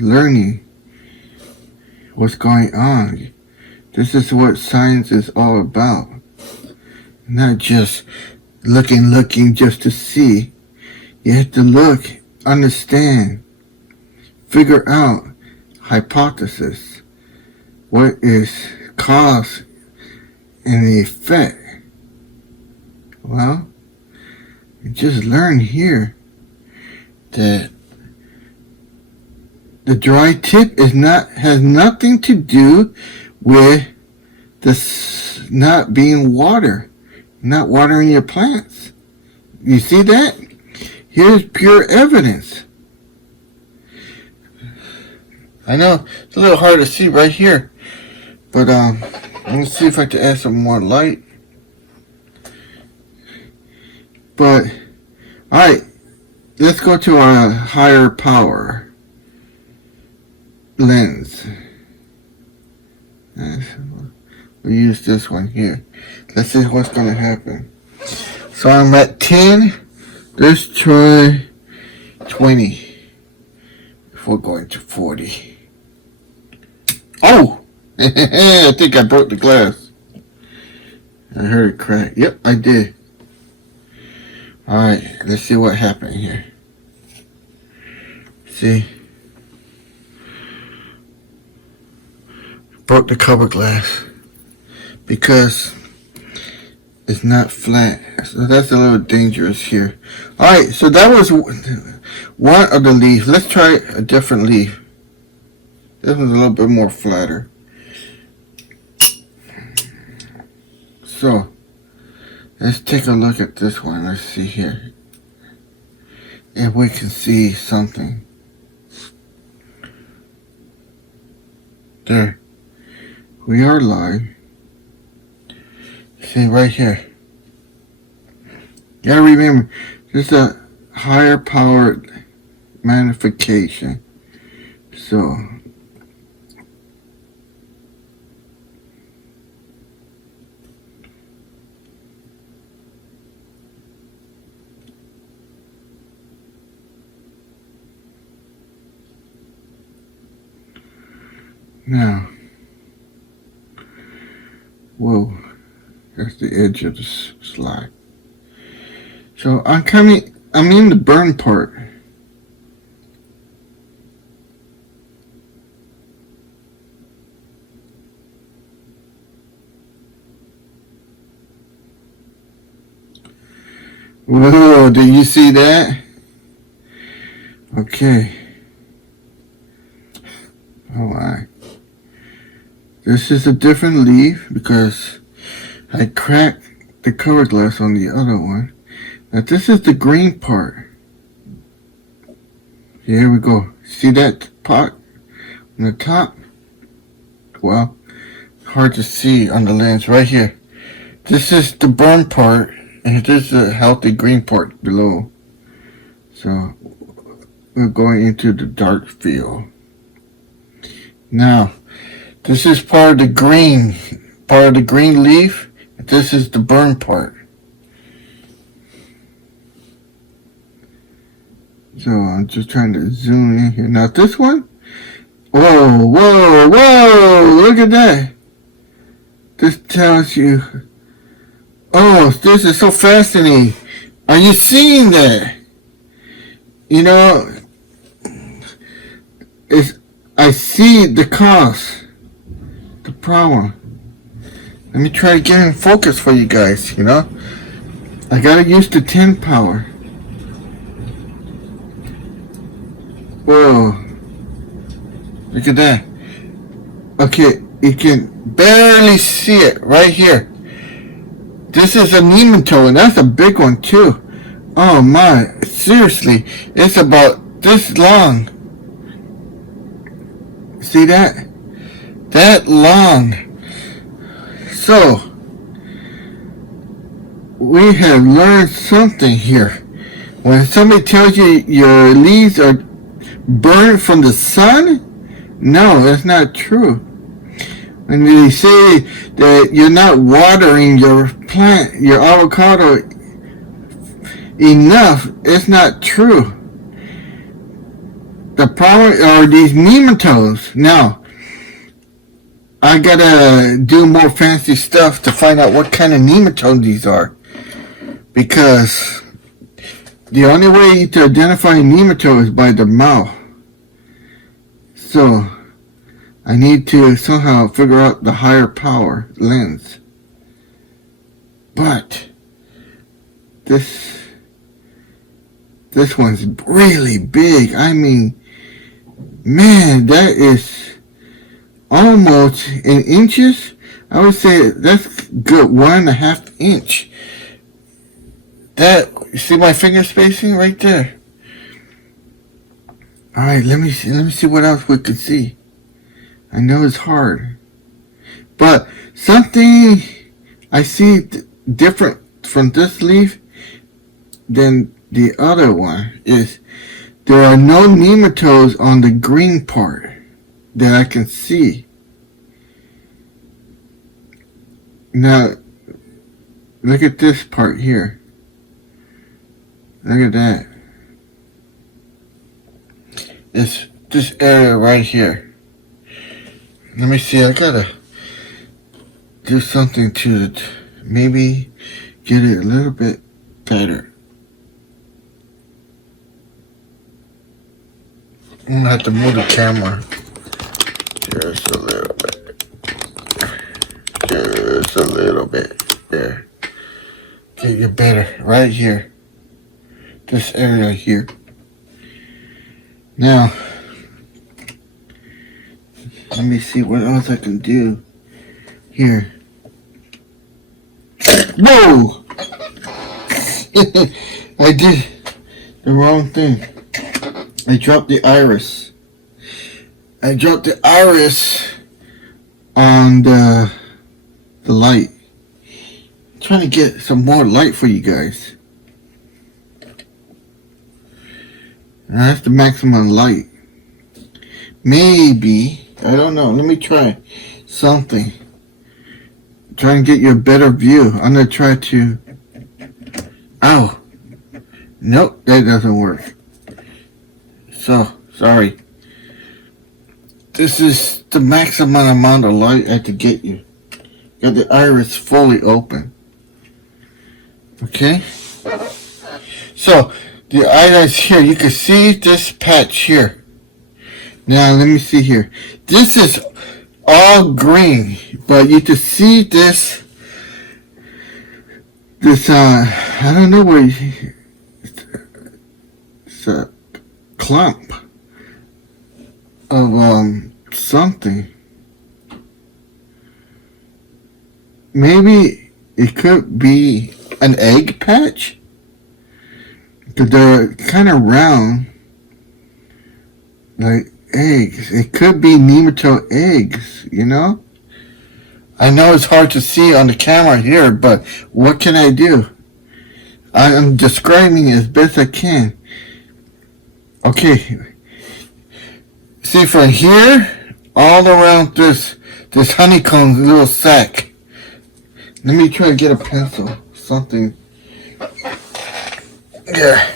learning what's going on. This is what science is all about. Not just looking just to see. You have to look, understand, figure out hypothesis. What is cause and the effect? Well, you just learn here that the dry tip has nothing to do with this not being not watering your plants. You see that? Here's pure evidence. I know it's a little hard to see right here, but let me see if I can add some more light. But alright, let's go to our higher power lens. We use this one here. Let's see what's going to happen. So I'm at 10. Let's try 20 before going to 40. Oh! I think I broke the glass. I heard it crack. Yep, I did. Alright, let's see what happened here. See? Broke the cover glass because it's not flat. So that's a little dangerous here. Alright, so that was one of the leaves. Let's try a different leaf. This one's a little bit more flatter. So, let's take a look at this one. Let's see here if we can see something. There. We are live. See right here. You gotta remember, this is a higher powered magnification. So, now, whoa, that's the edge of the slide. So I'm in the burn part. Whoa, do you see that? Okay. Alright. This is a different leaf because I cracked the cover glass on the other one. Now this is the green part. Here we go. See that pot on the top? Well, hard to see on the lens right here. This is the burn part and this is a healthy green part below. So we're going into the dark field. Now, this is part of the green leaf. This is the burn part. So I'm just trying to zoom in here. Now this one, whoa, look at that. This tells you, oh, this is so fascinating. Are you seeing that? You know, I see the cause, the problem. Let me try to get in focus for you guys, you know. I gotta use the 10 power. Whoa. Look at that. Okay, you can barely see it right here. This is a nematode, and that's a big one too. Oh my, seriously, it's about this long. See that? That long. So, we have learned something here. When somebody tells you your leaves are burned from the sun, no, that's not true. When they say that you're not watering your plant, your avocado enough, it's not true. the problem are these nematodes. Now, I gotta do more fancy stuff to find out what kind of nematode these are. Because the only way to identify a nematode is by the mouth. So, I need to somehow figure out the higher power lens. But, this one's really big. I mean, man, that is almost in inches. I would say that's good 1.5 inch. That, you see my finger spacing right there? Alright, let me see what else we could see. I know it's hard. But something I see different from this leaf than the other one is there are no nematodes on the green part that I can see. Now, look at this part here. Look at that. It's this area right here. Let me see, I gotta do something to it. Maybe get it a little bit better. I'm gonna have to move the camera just a little bit. Just a little bit. There. Get you better. Right here. This area here. Now, let me see what else I can do here. Whoa! I did the wrong thing. I dropped the iris. I dropped the iris on the light. I'm trying to get some more light for you guys. And that's the maximum light. Maybe, I don't know. Let me try something. Try and get you a better view. I'm going to try to... Ow. Nope, that doesn't work. So, sorry. This is the maximum amount of light I have to get you. Got the iris fully open. Okay? So, the iris here, you can see this patch here. Now, let me see here. This is all green, but you can see this, I don't know where, it's a clump of, something. Maybe it could be an egg patch, because they're kind of round, like eggs. It could be nematode eggs, you know? I know it's hard to see on the camera here, but what can I do? I'm describing it as best I can. Okay. See, from here, all around this honeycomb little sac. Let me try to get a pencil, something. Yeah.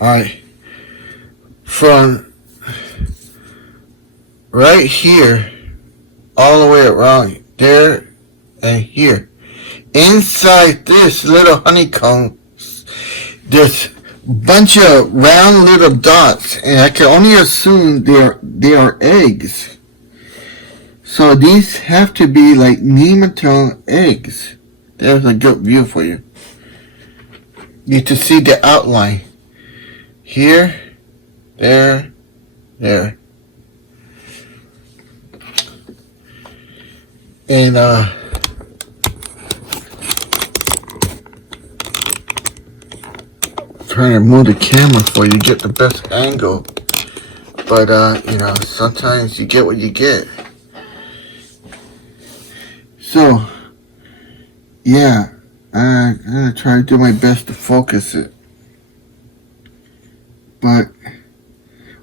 Alright. From right here, all the way around there and here. Inside this little honeycomb, there's a bunch of round little dots, and I can only assume they are eggs. So these have to be like nematode eggs. There's a good view for you. You can see the outline. Here, there. And trying to move the camera for you to get the best angle. But you know, sometimes you get what you get. So yeah, I'm gonna try to do my best to focus it. But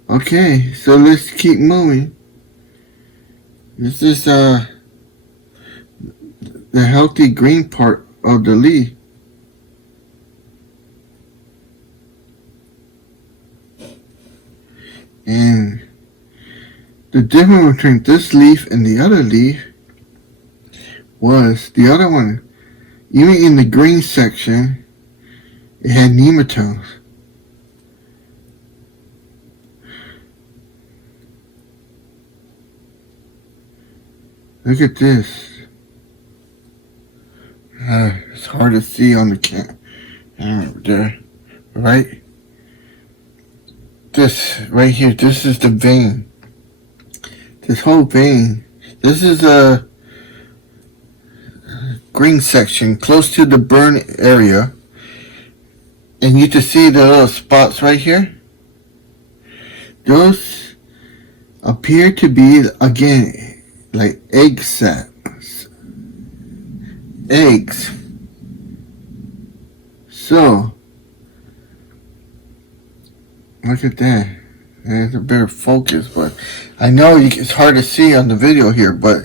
okay, so let's keep moving. This is the healthy green part of the leaf. And the difference between this leaf and the other leaf was the other one, even in the green section, it had nematodes. Look at this. It's hard to see on the camera there, right? This right here, this is the vein. This whole vein. This is a green section close to the burn area. And you can see the little spots right here. Those appear to be, again, like egg sacs. Eggs. So, look at that. There's a better focus, but I know it's hard to see on the video here, but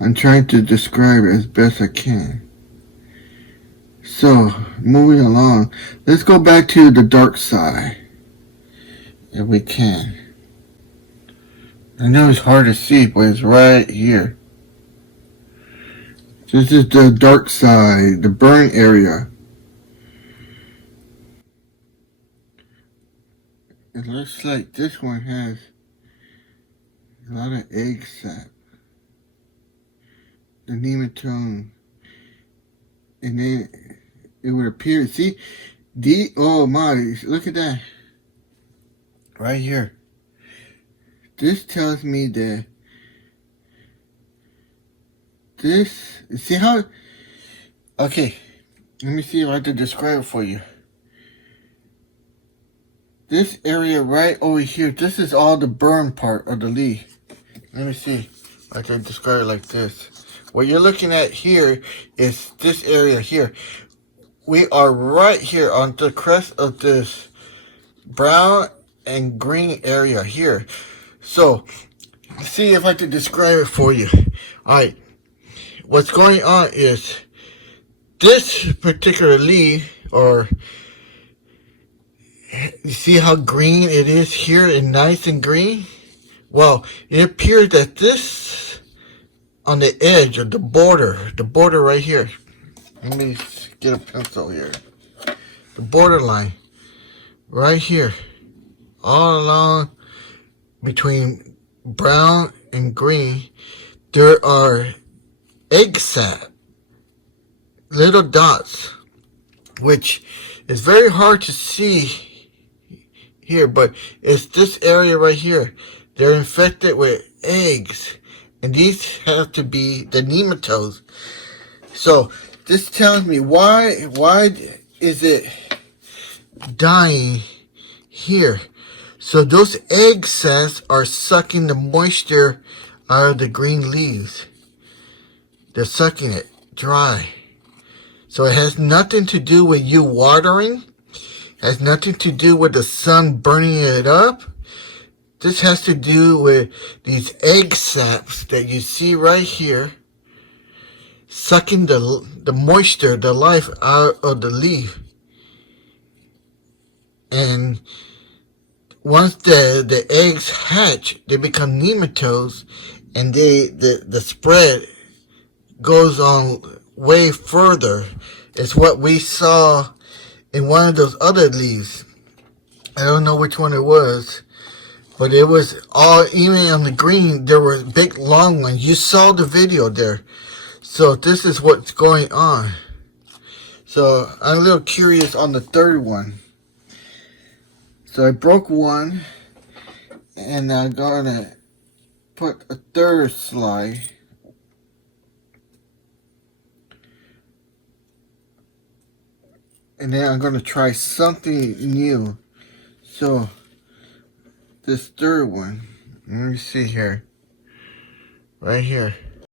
I'm trying to describe it as best I can. So, moving along, let's go back to the dark side, if we can. I know it's hard to see, but it's right here. This is the dark side, the burn area. It looks like this one has a lot of egg sac. The nematode. And then it would appear, see, oh my, look at that. Right here. This tells me that this, see how, okay, let me see if I can describe it for you. This area right over here, this is all the burn part of the leaf. Let me see if I can describe it like this. What you're looking at here is this area here. We are right here on the crest of this brown and green area here. So, see if I can describe it for you. Alright, what's going on is this particular leaf, or you see how green it is here and nice and green? Well, it appears that this, on the edge of the border right here. Let me get a pencil here. The borderline, right here, all along between brown and green, there are egg sac, little dots, which is very hard to see here, but it's this area right here. They're infected with eggs, and these have to be the nematodes. So this tells me why is it dying here? So those egg sacs are sucking the moisture out of the green leaves. They're sucking it dry. So it has nothing to do with you watering. It has nothing to do with the sun burning it up. This has to do with these egg sacs that you see right here, sucking the moisture, the life out of the leaf. And once the eggs hatch, they become nematodes, and the spread goes on way further. It's what we saw in one of those other leaves. I don't know which one it was, but it was all, even on the green, there were big long ones. You saw the video there. So this is what's going on. So I'm a little curious on the third one. So I broke one, and I'm gonna put a third slide. And then I'm gonna try something new. So this third one, let me see here. Right here.